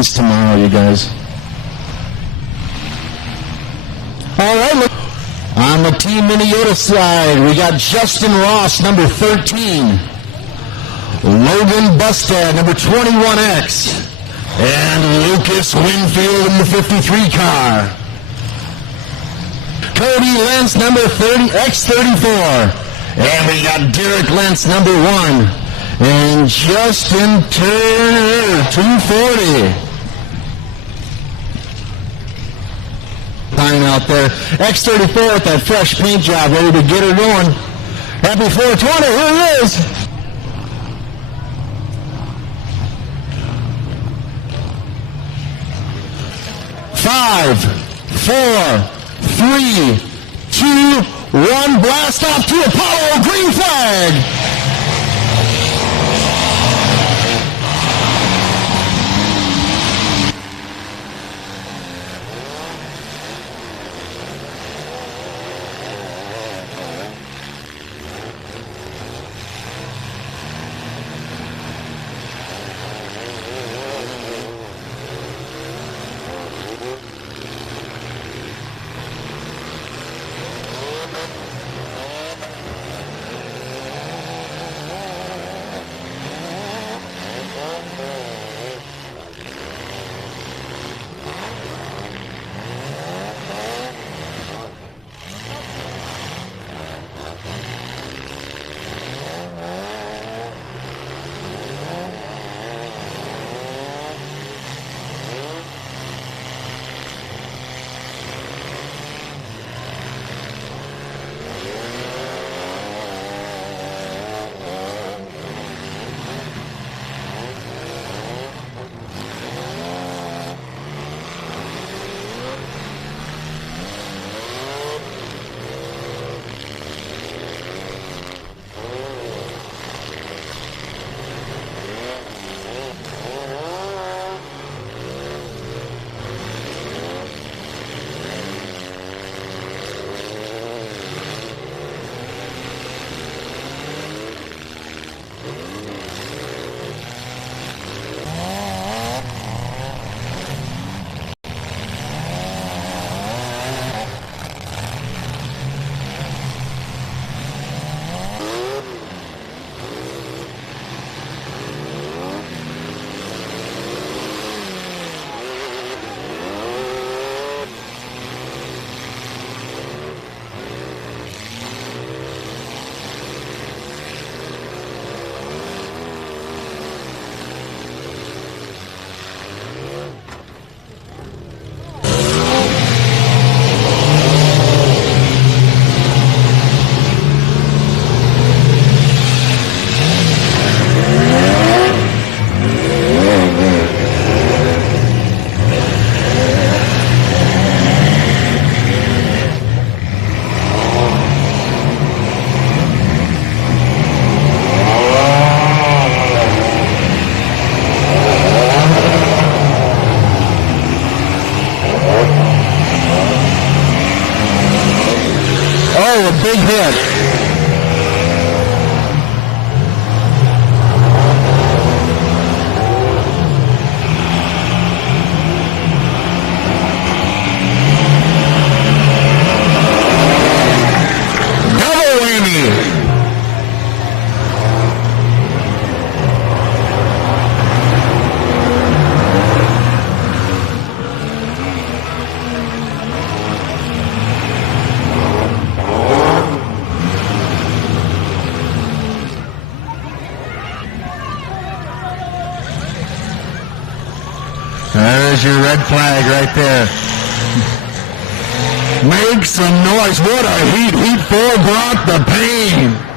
race tomorrow, you guys. All right, look. On the Team Minnesota side, we got Justin Ross, number 13. Logan Bustad, number 21X. And Lucas Winfield in the 53 car. Cody Lentz, number 30, X34. And we got Derek Lentz, number 1. And Justin Turner, 240. Time out there. X34 with that fresh paint job, ready to get her going. Happy 420, here he is. Five, 4, 3, 2, 1, blast off to Apollo, green flag. Big hit. Double whammy. There's your red flag right there. Make some noise. What a heat. Heat 4 brought the pain.